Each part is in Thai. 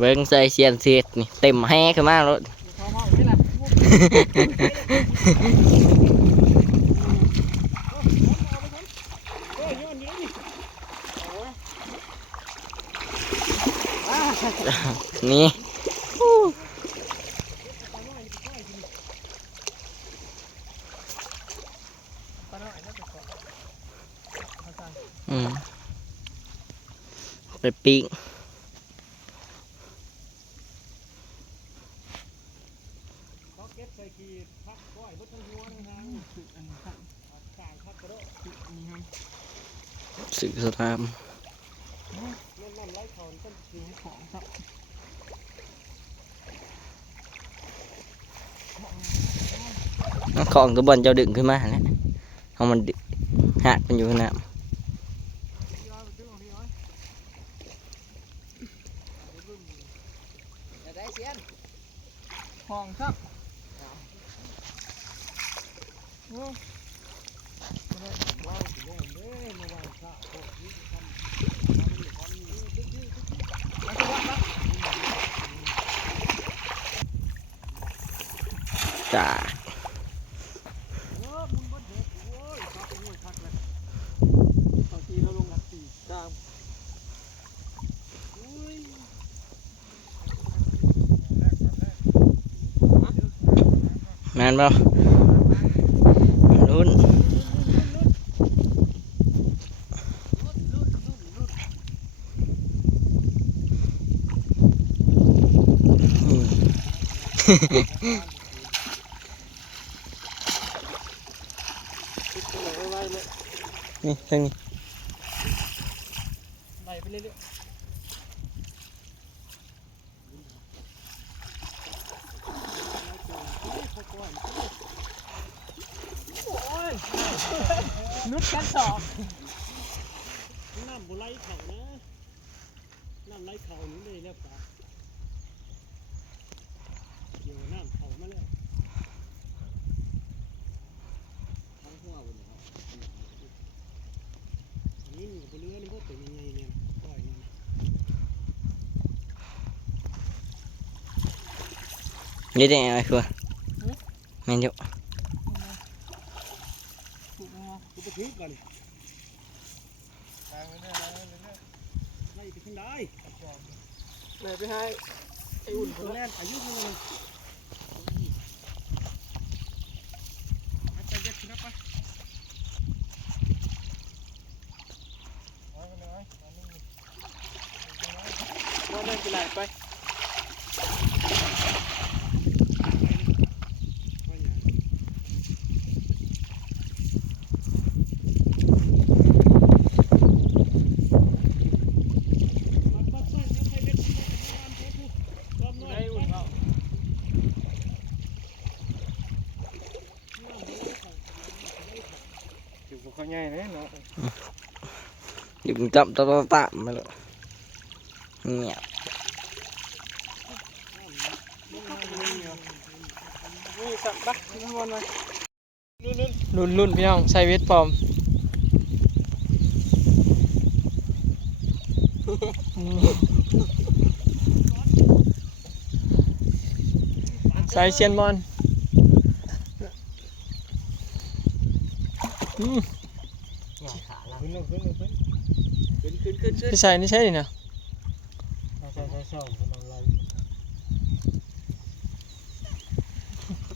เบิ้งใส่เสียนเสียดนี่เต็มแห้ขึ้นมาแล้วนี่ไปปิ้งสื่อสารามของตัวบอลเจ้าดึงขึ้นมาเนี่ยเอามันหักมันอยู่ข้างหน้าห้องครับจ้าแมนบ่ลุ้นนี่ทางนี้ไล่ไปเรื่อยนุดกันสอบน้ำบุไลเขานะน้ำไหลเขาอยู่เลยแล้วป่ะเดี๋ยวน้ำเขามาแล้วทั้งหัวเลยนี่อยู่บนเรือนี่ก็เป็นยังไงเนี่ยปล่อยนี่นี่ได้อะไรคือแม่นอยู่ไปทิ้งก่อนไล่ไปทิ้งได้ไหนไปให้ไอ้อุ่นคนแรกอายุเท่าไหร่ไปเย็ดขึ้นไปว่าเดินไปไหนไปเขาใหญ่เลยเนาะอยู่จับตะตะมาเลยเนี่ยนี่สับปะนี่วนมารุ่นพี่น้องใส่เวทปลอมใส่เชียนบอลพี่ใส่นี่ใช่ดินะ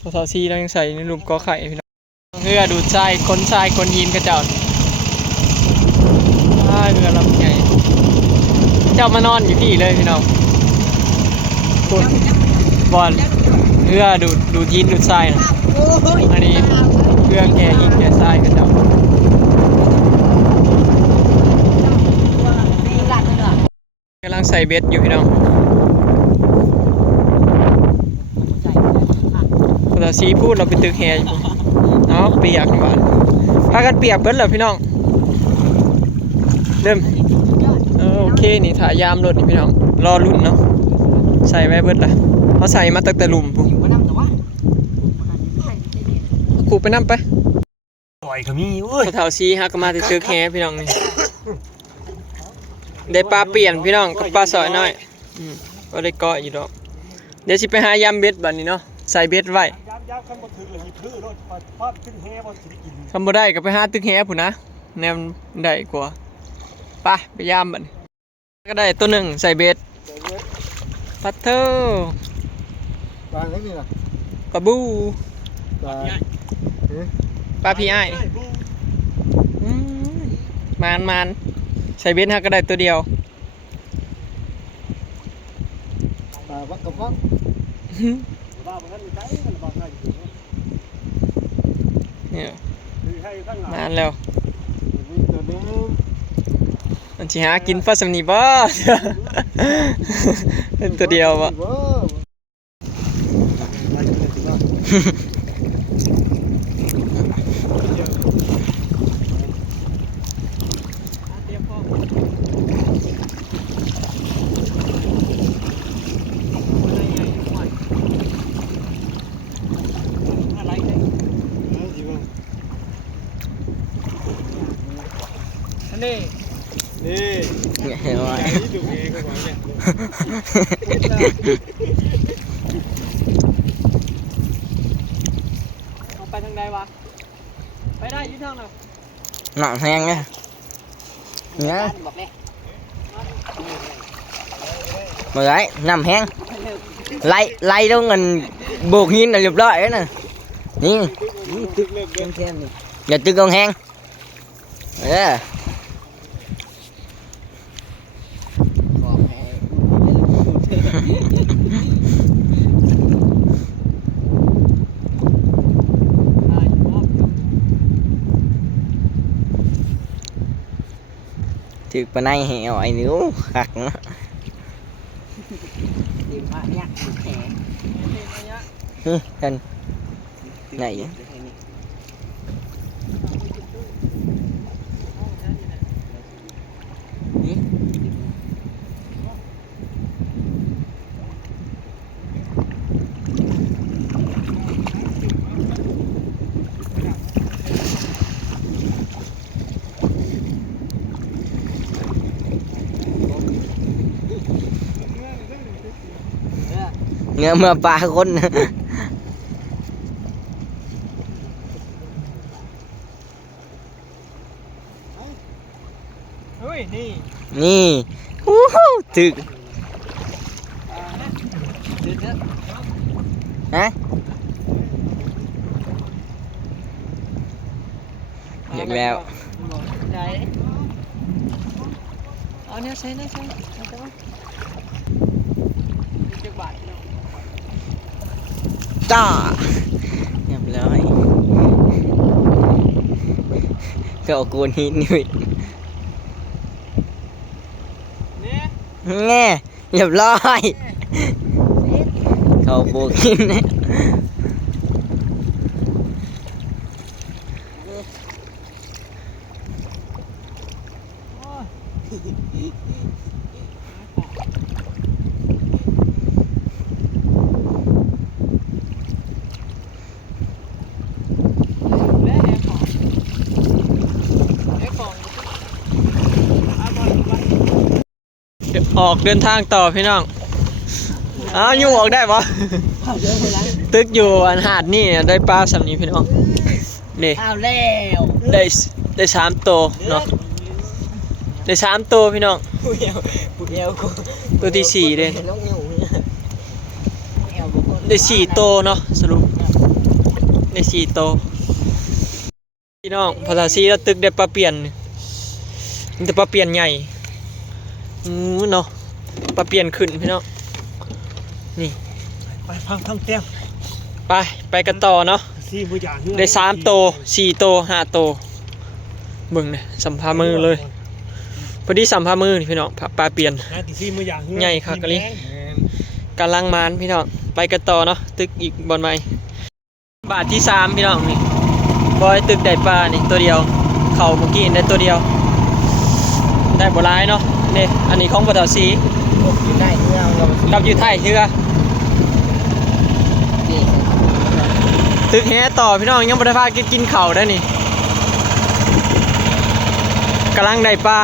ภาษาซีเรายังใส่ในรูปกอไข่พี่น้องเรือดูดทรายคนยินกระเจ้าเรือลำใหญ่เจ้ามานอนอยู่ที่เลยพี่น้องบอลเรือดูดยินดูดทรายนะอันนี้เรือแก่ยินแก่ทรายกระเจ้ากำลังใส่เบ็ดอยู่พี่น้องภาษาซีพูดเราไปตึกแฮอยู่เนาะเปียกบ้านพากันเปียกเบิดเลยพี่น้องเริ่มโอเคนี่ถ่ายยามรถนี่พี่น้องรอรุ่นเนาะใส่ไว้เบิดละเขาใส่มาตั้งแต่หลุมปุ๊บขู่ไปน้ำไปปล่อยขมิ้นภาษาซีฮักมาที่ตึกแฮพี่น้องนี่ได้ปลาเปลี่ยนพี่น้องกับปลาสอยน้อย ก็ได้เกาะอยู่ดอกเดี๋ยวสิไปหายามเบ็ดบัดนี้เนาะใส่เบ็ดไว้ ยามคันบ่ถึงเลยถือรถพอดขึ้นแฮบ่สิได้กิน ทำบ่ได้ก็ไปหาตึกแฮพุ่นนะแนวได้กว่าไปยามบัดนี้ก็ได้ตัวหนึ่งใส่เบ็ดปัตเตอร์ ปลาเล็กนี่ล่ะ ปลาบู ปลา ปลาพี่ไอ้ายอืมมันใส่เบ็ดฮะก็ได้ตัวเดียว ปลาวักกับวัก ว่าบ่ทันได้มันบ่ได้อยู่ เนี่ย คือให้ข้างหลัง นานแล้ว นี่ตัวนี้ มันสิหากินปลาสำนีบ่ เป็นตัวเดียวบ่ นี่ เห็นไหม ดูเองก็บ่เนี่ย เอาไปทางใดวะไปได้ยืนทางไหน หนังแห้งไงเนี่ยมาไล่น้ำแห้งไล่แล้วเงินโบกหินlàเรียบร้อยแล้วnèนี่ตึกแห้งนี่อย่าตึกกองแห้งถึกปะไนแหวไอ้นิ้วหักนะดีมากเนี่ยแขนท่านไหนเนื้อเมื่อปลาคนเฮ้ยนี่ นี่ฮู้ฮู้ถึกฮะอยากแล้ว ใจเอาเนี่ยใส่ใส่ว่าจะบาดเนาะ จ้าเรียบร้อยก็เอาโกนหินนี่ เนี่ย แง่เรียบร้อยเขาโบกหินนะออกเดินทางต่อพี่น้องอ้าวยุ่งออกได้ปะตึกอยู่อันหาดนี่ได้ปลาสำนีพี่น้องนี่ เอาแล้ว ได้3 ตัวเนาะได้3 ตัวพี่น้องตัวที่4เลยได้4 ตัวเนาะสรุปได้4 ตัวพี่น้องภาษาซีแล้วตึกได้ปลาเปลี่ยนมันจะปลาเปลี่ยนใหญ่เนาะปลาเปลี่ยนขึ้นพี่น้องนี่ ไปพังเตี้ย ไปกันต่อเนาะ ซี่บ่อย่าง ได้3 ตัว4 ตัว5 ตัวเบิ่งเนี่ยสัมภามือเลยพอดีสัมภามือนี่พี่น้องปลาเปลี่ยน นะที่ซี่บ่อย่าง ใหญ่คักกะลิกำลังมานพี่น้องไปกันต่อเนาะตึกอีกบอนใหม่บาทที่3พี่น้องนี่บอยตึกได้ปลานี่ตัวเดียวเข่าเมื่อกี้ได้ตัวเดียวได้บ่ร้ายเนาะนี่อันนี้ของปตสี อยู่ได้เมื่อเรา กับอยู่ไทยเฮือตึกแฮต่อพี่น้องยังบ่ได้พากินข้าวได้นี่กำลังได้ปลา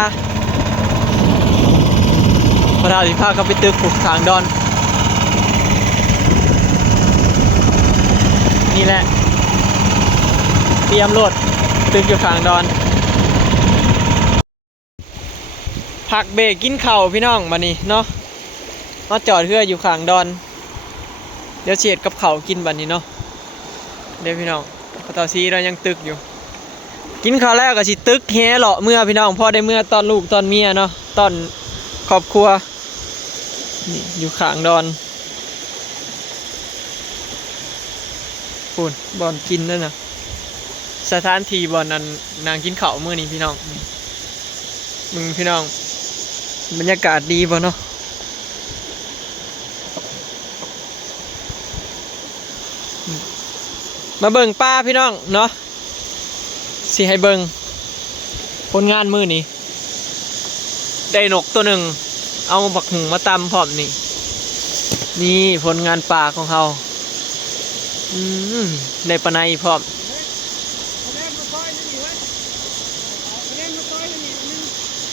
พระราชิพาเขาไปตึกผูกทางดอน นี่แหละเตรียมรถตึกอยู่ข้างดอนพักเบรกกินข้าวพี่น้องมานี่เนาะมาจอดเพื่ออยู่ข้างดอนเดี๋ยวเฉียดกับข้าวกินบัดนี้เนาะเดี๋ยวพี่น้องพอตาซีเรายังตึกอยู่กินข้าวแล้วก็สิตึกแฮเหรอเมื่อพี่น้องพอได้เมื่อตอนลูกตอนเมียเนาะตอนครอบครัวนี่อยู่ข้างดอนพูนบอลกินนั่นนะสถานที่บอลนั้นนางกินข้าวมื้อนี้พี่น้องมึงพี่น้องบรรยากาศดีบ่เนาะมาเบิ่งป้าพี่น้องเนาะสิให้เบิ่งผลงานมื้อนี้ได้นกตัวหนึ่งเอาบักหุงมาตำพร้อมนี่นี่ผลงานป่าของเขาได้ปลาในพร้อม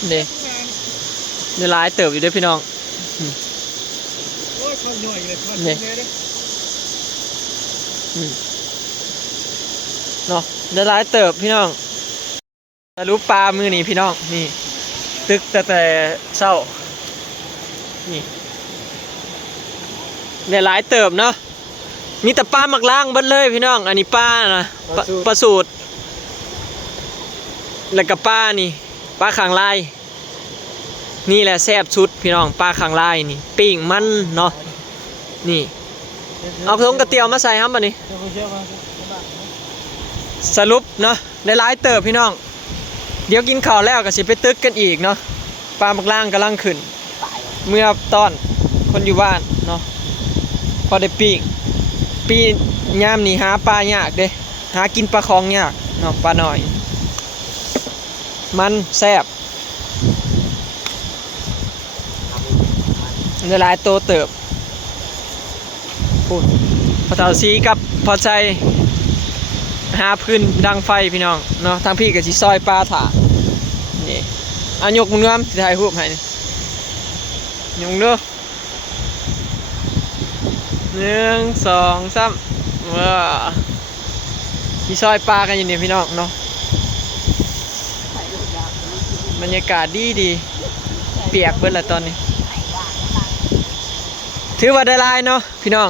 เด้ได้หลายเติบอยู่ด้วยพี่น้องนี่เนาะได้หลายเติบพี่น้องแต่รู้ปลามือนี่พี่น้องนี่ตึกแต่เศร้านี่ได้หลายเติบเนาะมีแต่ปลาหมักล่างเบิดเลยพี่น้องอันนี้ปลานะปลาสูตรแล้วก็ปลานี่ปลาขางลายนี่แหละแซ่บชุดพี่น้องปลาขางลายนี่ปิ้งมันเนาะนี่เอาผงกระเตียวมาใส่ครับบัดนี้สรุปเนาะได้หลายเติบพี่น้องเดี๋ยวกินข้าวแล้วก็สิไปตึกกันอีกเนาะปลาหมักล่างกำลังขึ้นเมื่อตอนคนอยู่บ้านเนาะพอได้ปิ้งปียามนี่หาปลายากเด้หากินปลาคองยากเนาะปลาหน่อยมันแซ่บหลายโตเติบพูดพอเท่าซีกับพอใจหาพื้นดังไฟพี่น้องเนาะทางพี่กับสิซอยปลาถานี่อันยกมือน้ำสิถ่ายรูปให้ยกเด้อ1 2 3ว้าที่ซอยปลากันอยู่เนี่ยพี่น้องเนาะบรรยากาศดีเปียกเบิดละตอนนี้ถือว่าได้ลายเนาะพี่น้อง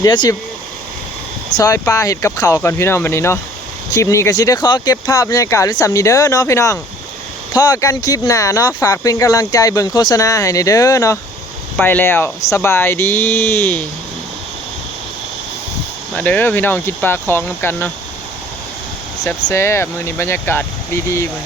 เดี๋ยวสิซอยปลาเห็ดกับเขาก่อนพี่น้องวันนี้เนาะคลิปนี้ก็สิได้ขอเก็บภาพบรรยากาศไว้สำนี้เด้อเนาะพี่น้องพอกันคลิปหน้าเนาะฝากเป็นกำลังใจเบิ่งโฆษณาให้ในเด้อเนาะไปแล้วสบายดีมาเด้อพี่น้องกินปลาคองนำกันเนาะแซ่บๆมื้อนี้บรรยากาศดีๆมื้อ